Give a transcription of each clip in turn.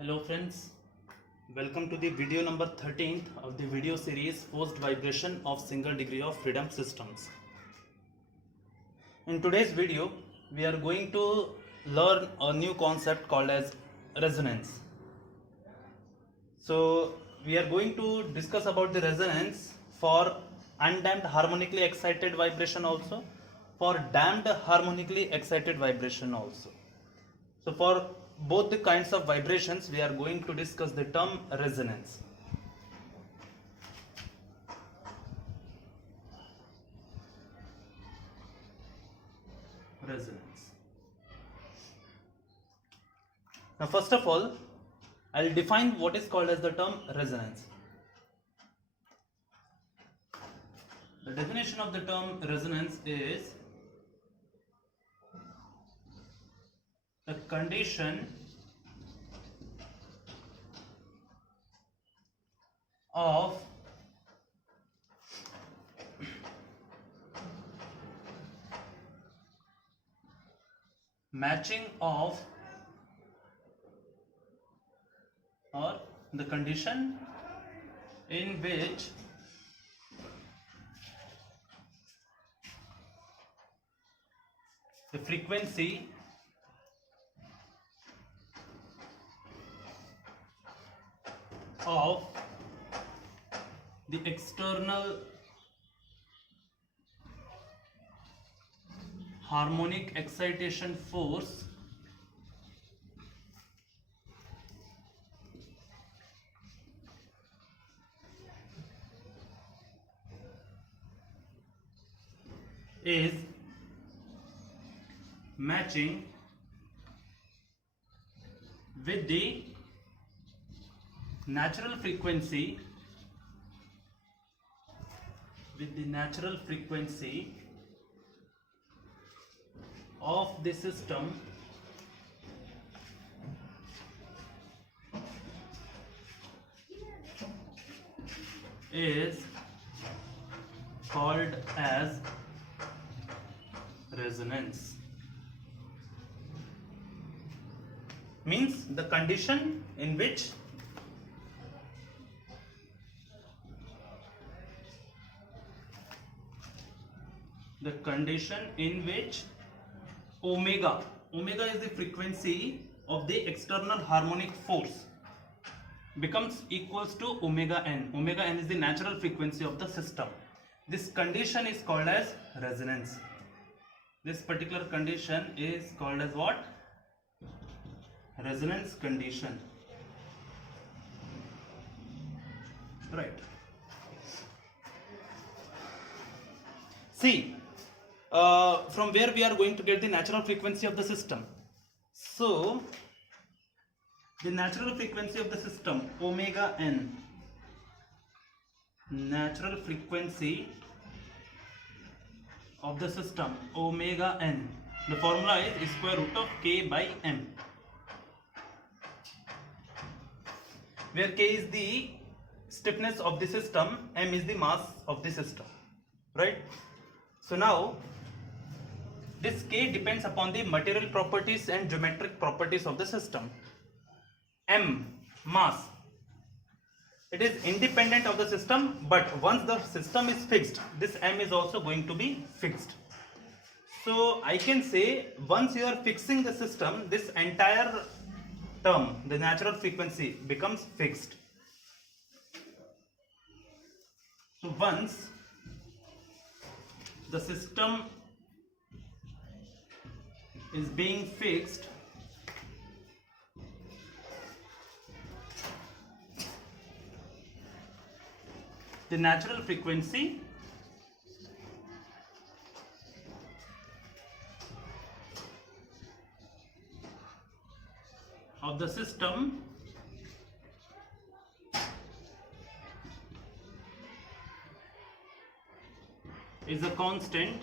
Hello friends, welcome to the video number 13th of the video series Forced Vibration of Single Degree of Freedom Systems. In today's video, we are going to learn a new concept called as resonance. So we are going to discuss about the resonance for undamped harmonically excited vibration also, for damped harmonically excited vibration also. So for both the kinds of vibrations, we are going to discuss the term resonance. Resonance. Now first of all, I will define what is called as the term resonance. The definition of the term resonance is the condition of matching of or the condition in which the frequency of the external harmonic excitation force is matching with the natural frequency of the system is called as resonance. Means the condition in which omega is the frequency of the external harmonic force becomes equals to omega n. Omega n is the natural frequency of the system. This condition is called as resonance. This particular condition is called as what? Resonance condition. Right. See, from where we are going to get the natural frequency of the system. So, the natural frequency of the system, omega n, natural frequency of the system, omega n, the formula is square root of k by m, where k is the stiffness of the system, m is the mass of the system, right? So now this k depends upon the material properties and geometric properties of the system. M, mass, it is independent of the system, but once the system is fixed, this m is also going to be fixed. So I can say once you are fixing the system, this entire term, the natural frequency, becomes fixed. So once the system is being fixed, the natural frequency of the system is a constant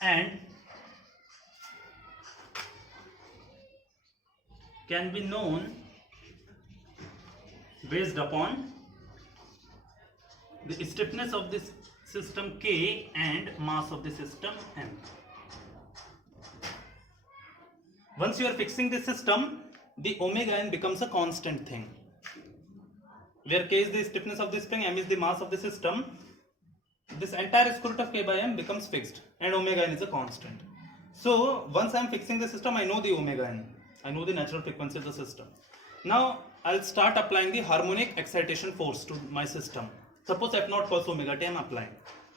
and can be known based upon the stiffness of this system K and mass of the system M. once you are fixing the system, the omega n becomes a constant thing, where k is the stiffness of the spring, m is the mass of the system. This entire square root of k by m becomes fixed and omega n is a constant. So once I am fixing the system, I know the omega n, I know the natural frequency of the system. Now I'll start applying the harmonic excitation force to my system. Suppose f naught cos omega t I am applying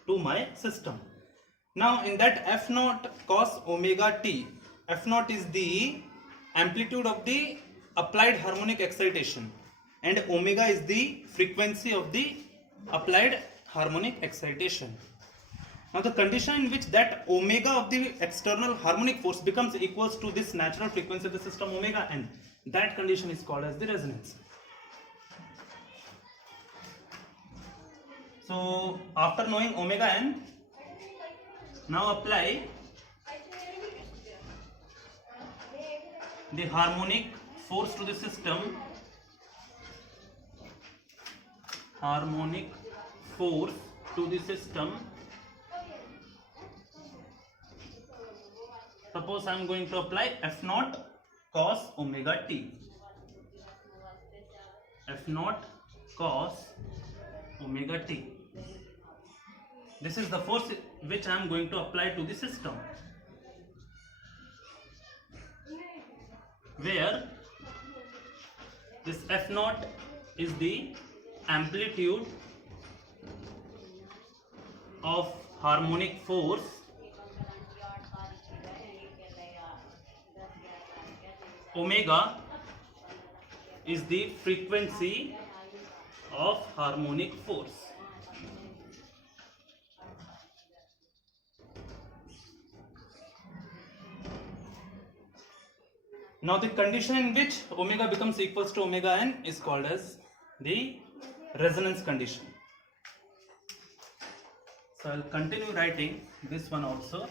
to my system. Now in that f naught cos omega t, f naught is the amplitude of the applied harmonic excitation and omega is the frequency of the applied harmonic excitation. Now the condition in which that omega of the external harmonic force becomes equals to this natural frequency of the system omega n, that condition is called as the resonance. So after knowing omega n, now apply the harmonic force to the system. Harmonic force to the system. Suppose I am going to apply f naught cos omega t. F naught cos omega t. This is the force which I am going to apply to the system, where this f naught is the amplitude of harmonic force omega is the frequency of harmonic force. Now the condition in which omega becomes equals to omega n is called as the resonance condition. So I'll continue writing this one also.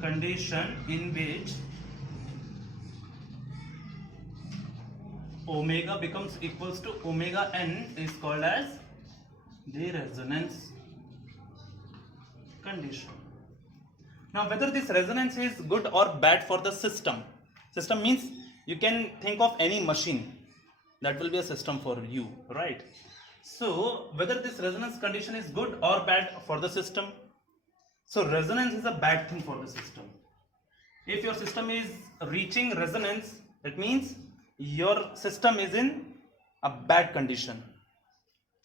Condition in which omega becomes equals to omega n is called as the resonance condition. Now whether this resonance is good or bad for the system, system means you can think of any machine, that will be a system for you, right? So whether this resonance condition is good or bad for the system, so resonance is a bad thing for the system. If your system is reaching resonance, that means your system is in a bad condition.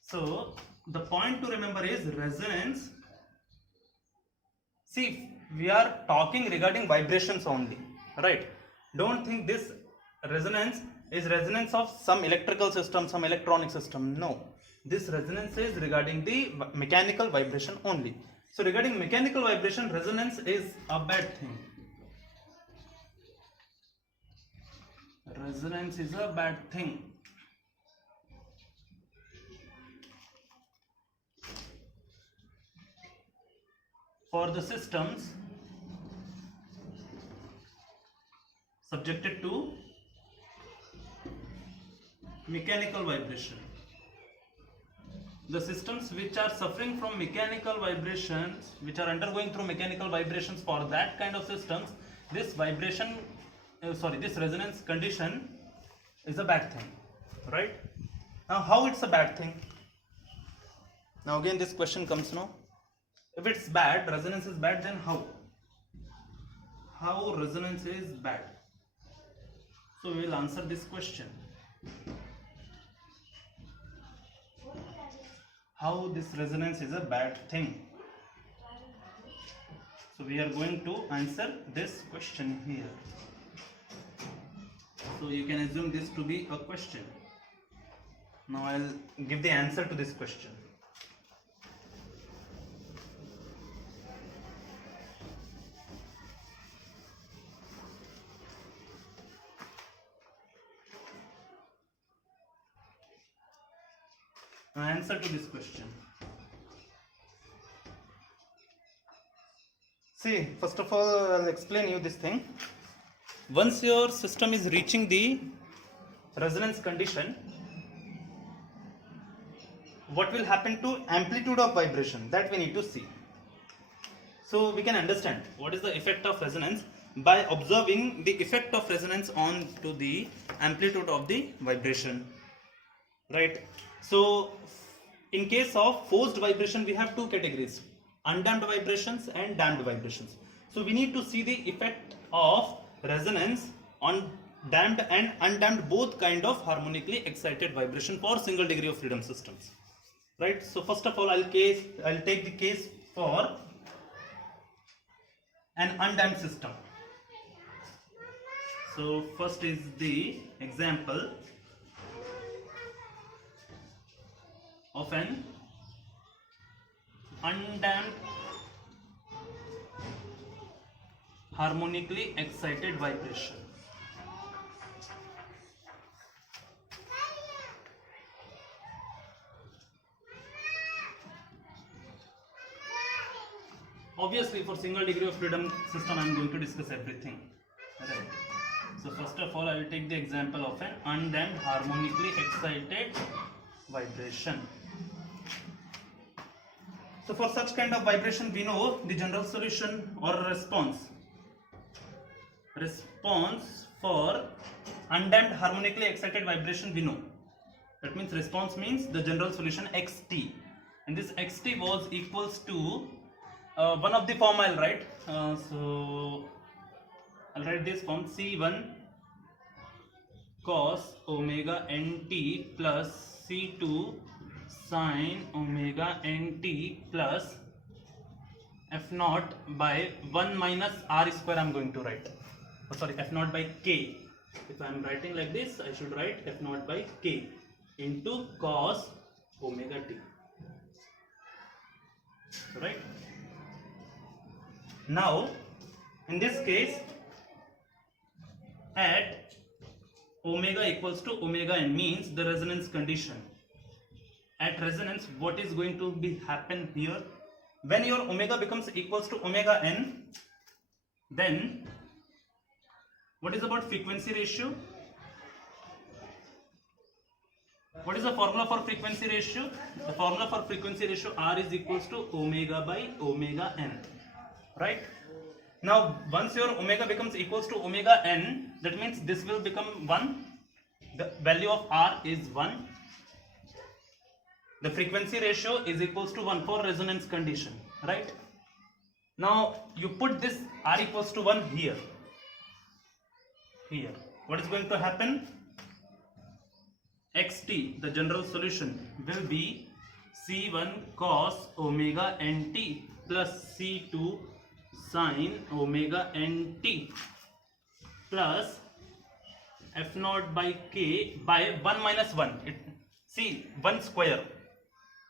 So the point to remember is resonance. See, we are talking regarding vibrations only, right? Don't think this resonance is resonance of some electrical system, some electronic system. No, this resonance is regarding the mechanical vibration only. So regarding mechanical vibration, resonance is a bad thing. Resonance is a bad thing. For the systems subjected to mechanical vibration. The systems which are suffering from mechanical vibrations, which are undergoing through mechanical vibrations, for that kind of systems, this vibration, this resonance condition is a bad thing, right? Now how it's a bad thing? Now again this question comes now. If it's bad, resonance is bad, then how? How resonance is bad? So we will answer this question. How this resonance is a bad thing? So we are going to answer this question here. So you can assume this to be a question. Now I'll give the answer to this question. An answer to this question. See, first of all, I'll explain you this thing. Once your system is reaching the resonance condition, what will happen to amplitude of vibration, that we need to see. So we can understand what is the effect of resonance by observing the effect of resonance on to the amplitude of the vibration, right? So in case of forced vibration, we have two categories: undamped vibrations and damped vibrations. So we need to see the effect of resonance on damped and undamped, both kind of harmonically excited vibration for single degree of freedom systems, right? So first of all, I'll take the case for an undamped system. So first is the example of an undamped harmonically excited vibration. Obviously, for single degree of freedom system, I am going to discuss everything. Right. So first of all, I will take the example of an undamped harmonically excited vibration. So for such kind of vibration, we know the general solution or response. Response for undamped harmonically excited vibration, we know. That means response means the general solution xt, and this xt was equals to one of the form I'll write. So I'll write this form: C1 cos omega nt plus C2 sin omega nt plus f0 by 1 minus r square. I'm going to write, oh, sorry, f0 by k. If I'm writing like this, I should write f0 by k into cos omega t, right? Now in this case, at omega equals to omega n means the resonance condition. At resonance, what is going to be happen here? When your omega becomes equals to omega n, then what is about frequency ratio? What is the formula for frequency ratio? The formula for frequency ratio, R is equals to omega by omega n, right? Now once your omega becomes equals to omega n, that means this will become 1. The value of R is 1. The frequency ratio is equals to 1 for resonance condition, right? Now you put this R equals to 1 here. Here, what is going to happen? Xt, the general solution, will be C1 cos omega nt plus C2 sin omega nt plus f0 by k by 1 minus 1. See, 1 square.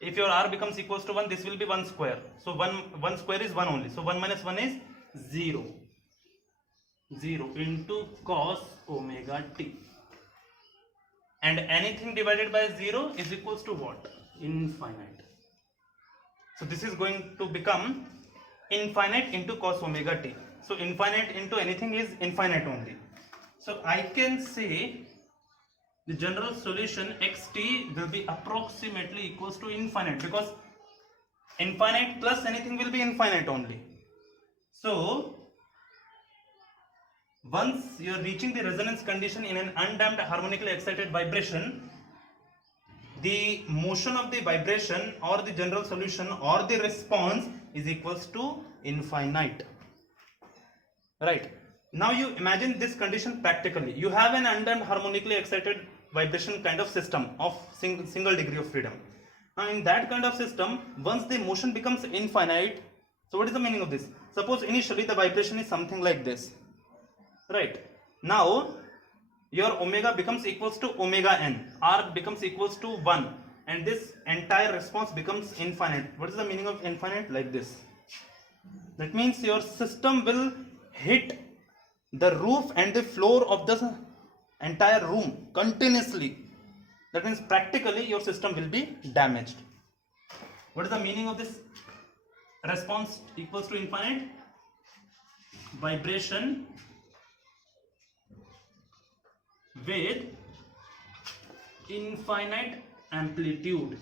If your r becomes equals to 1, this will be 1 square. So 1 square is 1 only. So 1 minus 1 is 0. 0 into cos omega t. And anything divided by 0 is equals to what? Infinite. So this is going to become infinite into cos omega t. So infinite into anything is infinite only. So I can say the general solution xt will be approximately equals to infinite, because infinite plus anything will be infinite only. So once you are reaching the resonance condition in an undamped harmonically excited vibration, the motion of the vibration or the general solution or the response is equals to infinite, right? Now you imagine this condition practically. You have an undamped harmonically excited vibration kind of system of single degree of freedom. Now in that kind of system, once the motion becomes infinite, so what is the meaning of this? Suppose initially the vibration is something like this, right? Now your omega becomes equals to omega n, r becomes equals to 1, and this entire response becomes infinite. What is the meaning of infinite? Like this. That means your system will hit the roof and the floor of the entire room continuously. That means practically your system will be damaged. What is the meaning of this response equals to infinite? Vibration with infinite amplitude.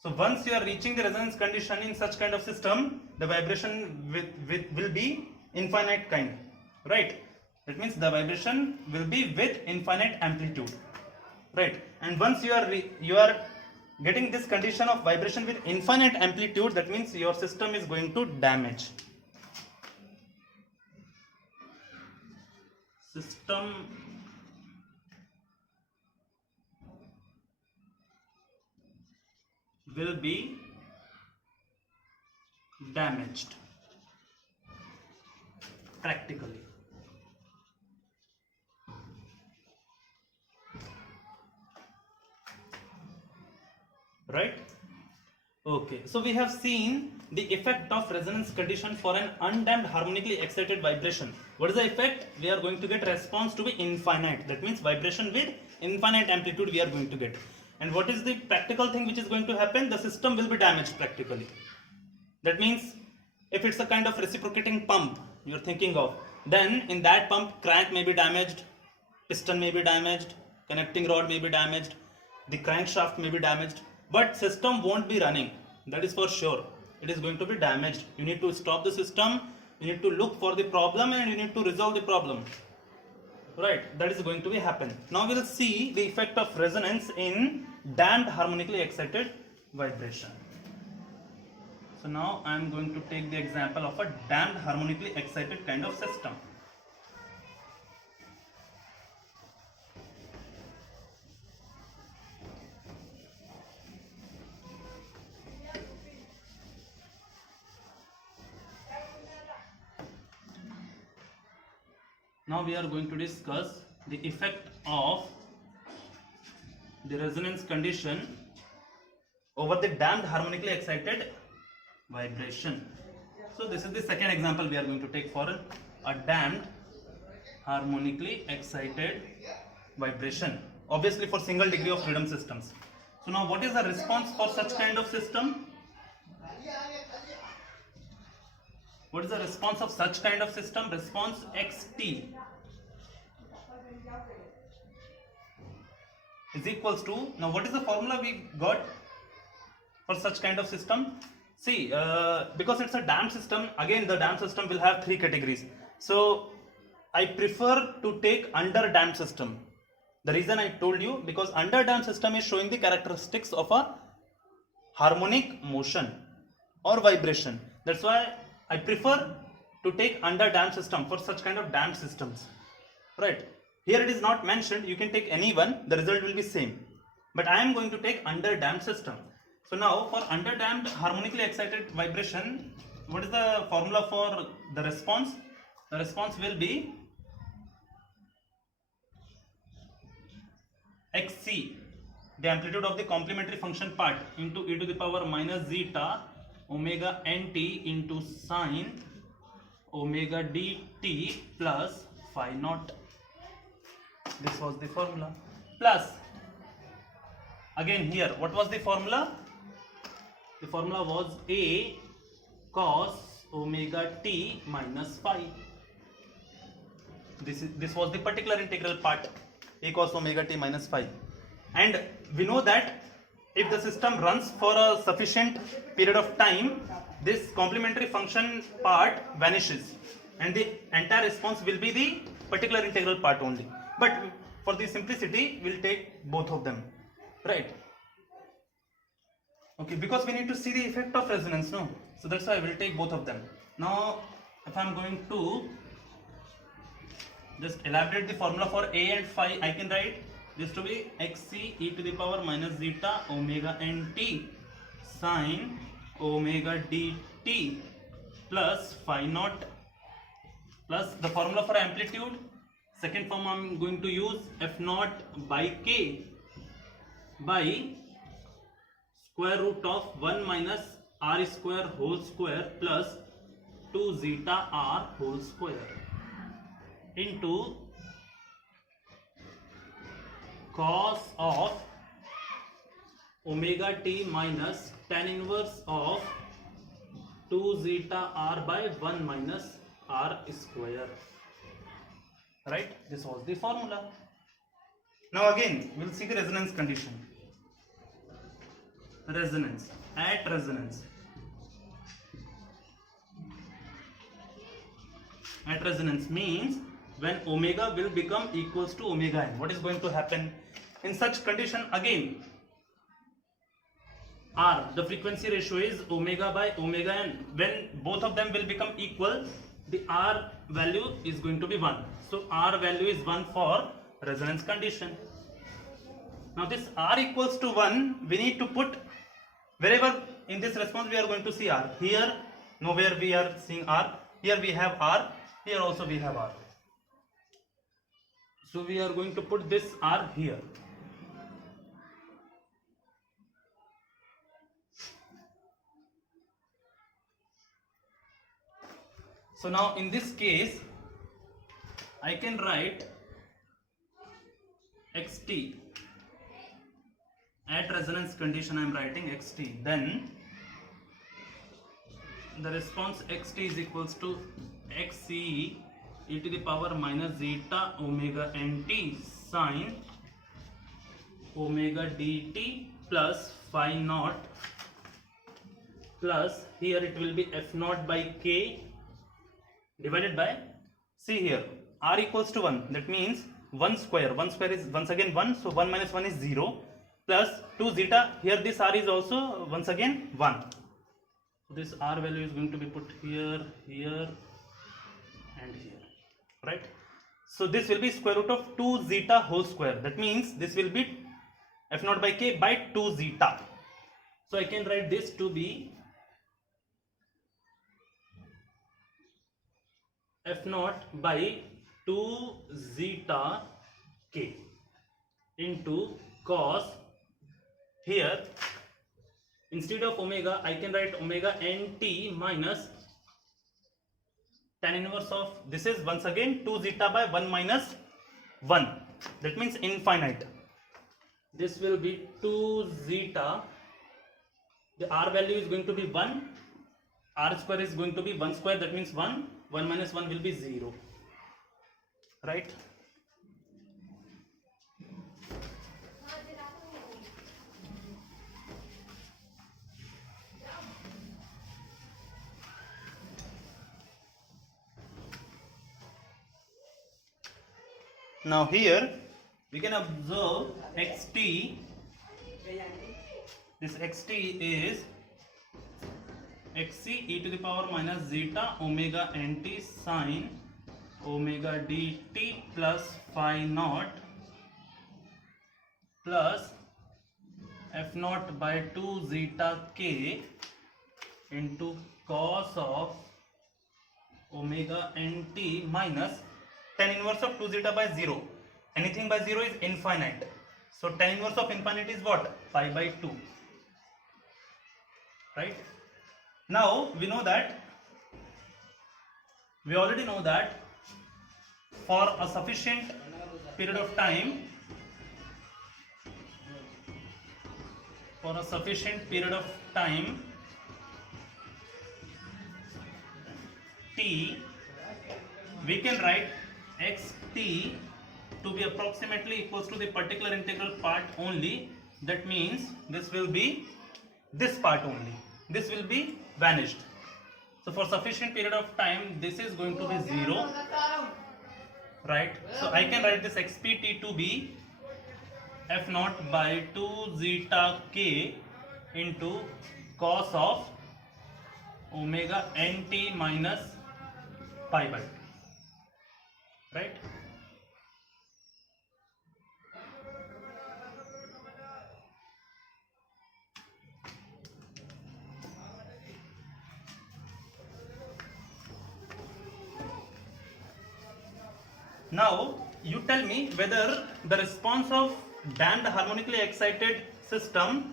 So once you are reaching the resonance condition in such kind of system, the vibration will be infinite kind, right? That means the vibration will be with infinite amplitude, right? And once you are getting this condition of vibration with infinite amplitude, that means your system is going to damage. System will be damaged practically. Right? Okay, so we have seen the effect of resonance condition for an undamped harmonically excited vibration. What is the effect? We are going to get response to be infinite. That means vibration with infinite amplitude we are going to get. And what is the practical thing which is going to happen? The system will be damaged practically. That means if it's a kind of reciprocating pump you're thinking of, then in that pump crank may be damaged, piston may be damaged, connecting rod may be damaged, the crankshaft may be damaged, but system won't be running. That is for sure. It is going to be damaged. You need to stop the system, you need to look for the problem and you need to resolve the problem. Right, that is going to be happen. Now we will see the effect of resonance in damped harmonically excited vibration. So now I am going to take the example of a damped harmonically excited kind of system. Now we are going to discuss the effect of the resonance condition over the damped harmonically excited vibration. So this is the second example we are going to take for a damped harmonically excited vibration, obviously for single degree of freedom systems. So now what is the response for such kind of system? What is the response of such kind of system? Response xt is equals to, now what is the formula we got for such kind of system? See, because it's a damped system, again the damped system will have three categories. So I prefer to take under damped system. The reason I told you, because under damped system is showing the characteristics of a harmonic motion or vibration. That's why I prefer to take under damped system for such kind of damped systems. Right. Here it is not mentioned, you can take any one, the result will be same. But I am going to take under damped system. So now for under damped harmonically excited vibration, what is the formula for the response? The response will be xc, the amplitude of the complementary function part, into e to the power minus zeta omega nt into sine omega dt plus phi naught. This was the formula. Plus, again here, what was the formula? The formula was a cos omega t minus phi. This was the particular integral part, a cos omega t minus phi. And we know that if the system runs for a sufficient period of time, this complementary function part vanishes and the entire response will be the particular integral part only. But for the simplicity, we'll take both of them, right? Okay, because we need to see the effect of resonance, no? So that's why we'll take both of them. Now, if I'm going to just elaborate the formula for a and phi, I can write this to be xc e to the power minus zeta omega nt sine omega dt plus phi naught, plus the formula for amplitude. Second form I am going to use f naught by k by square root of 1 minus r square whole square plus 2 zeta r whole square into cos of omega t minus tan inverse of 2 zeta r by 1 minus R square. Right? This was the formula. Now again, we'll see the resonance condition. Resonance. At resonance. At resonance means when omega will become equals to omega n. What is going to happen? In such condition, again, R, the frequency ratio is omega by omega n. When both of them will become equal, the R value is going to be 1. So R value is 1 for resonance condition. Now this R equals to 1, we need to put wherever in this response we are going to see R. Here, nowhere we are seeing R. Here we have R. Here also we have R. So we are going to put this R here. So now in this case, I can write xt. At resonance condition I am writing xt. Then the response xt is equals to xc e to the power minus zeta omega nt sine omega dt plus phi naught, plus here it will be f naught by k divided by, see here, R equals to 1, that means 1 square is once again 1, so 1 minus 1 is 0, plus 2 zeta, here this R is also once again 1. This R value is going to be put here, here and here, right? So this will be square root of 2 zeta whole square, that means this will be f naught by k by 2 zeta. So I can write this to be f naught by 2 zeta k into cos, here instead of omega I can write omega nt minus tan inverse of, this is once again 2 zeta by 1 minus 1, that means infinite. This will be 2 zeta, the R value is going to be 1, R square is going to be 1 square, that means 1, 1 minus 1 will be 0, right? Now here we can observe xt, this xt is xc e to the power minus zeta omega nt sine omega dt plus phi naught plus f naught by 2 zeta k into cos of omega nt minus tan inverse of 2 zeta by 0. Anything by 0 is infinite. So tan inverse of infinite is what? Pi by 2. Right? Now we know that, we already know that for a sufficient period of time, t, we can write xt to be approximately equals to the particular integral part only. That means this will be this part only, this will be vanished. So for sufficient period of time this is going to be 0, right? So I can write this xpt to be f naught by 2 zeta k into cos of omega nt minus pi by 2, right? Now you tell me whether the response of damped harmonically excited system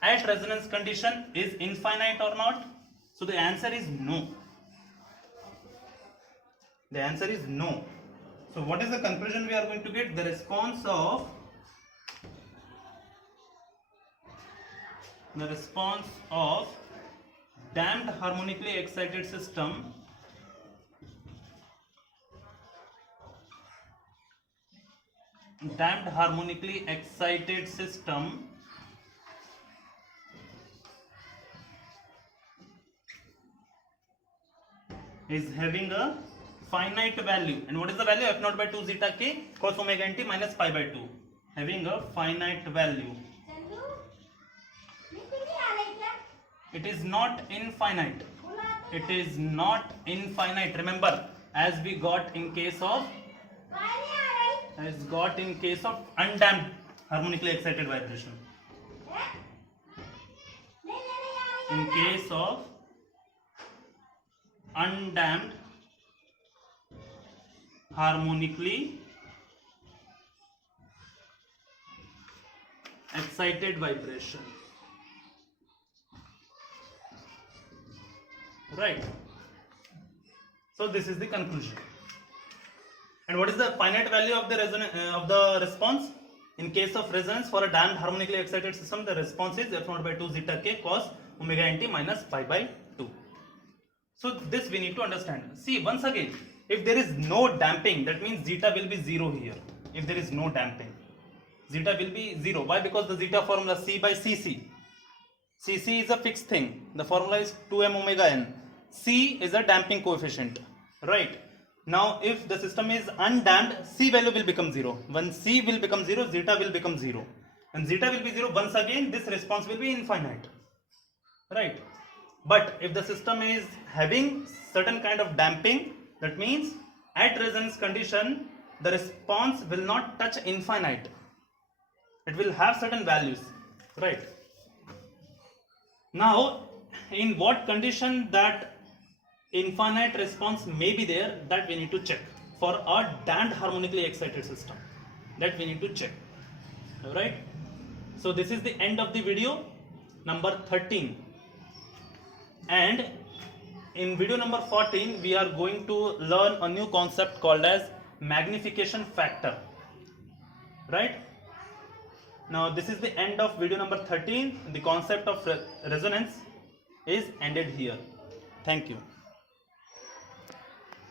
at resonance condition is infinite or not. So the answer is no. The answer is no. So what is the conclusion we are going to get? The response of damped harmonically excited system damped harmonically excited system is having a finite value. And what is the value? F naught by 2 zeta k cos omega nt minus pi by 2. Having a finite value. It is not infinite. It is not infinite. Remember, as we got in case of undamped harmonically excited vibration. In case of undamped harmonically excited vibration. Right. So this is the conclusion. And what is the finite value of the response? In case of resonance for a damped harmonically excited system, the response is f naught by 2 zeta k cos omega nt minus pi by 2. So this we need to understand. See, once again, if there is no damping, that means zeta will be 0 here. If there is no damping, zeta will be 0. Why? Because the zeta formula C by Cc. Cc is a fixed thing. The formula is 2m omega n. C is a damping coefficient. Right. Now, if the system is undamped, C value will become 0. When C will become 0, zeta will become 0. And zeta will be 0, once again, this response will be infinite. Right. But if the system is having certain kind of damping, that means at resonance condition, the response will not touch infinite. It will have certain values. Right. Now, in what condition that infinite response may be there, that we need to check. For a damped harmonically excited system, that we need to check. Alright. So this is the end of the video number 13. And in video number 14, we are going to learn a new concept called as magnification factor. Right. Now this is the end of video number 13. The concept of resonance is ended here. Thank you.